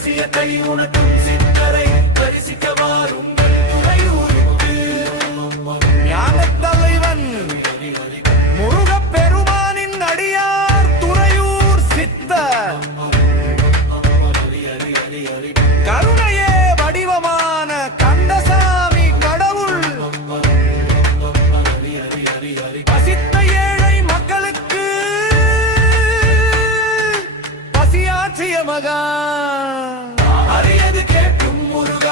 ரகசியத்தை உனக்கும் சித்தரை தரிசிக்க வாருங்கள் துறையூருக்கு. ஞானத் தலைவன் முருகப்பெருமானின் அடியார் துறையூர் சித்தர். கருணையே வடிவமான கந்தசாமி கடவுள். பசித்த ஏழை மக்களுக்கு பசியாற்றிய மகா. அரியது கேட்கும் முருக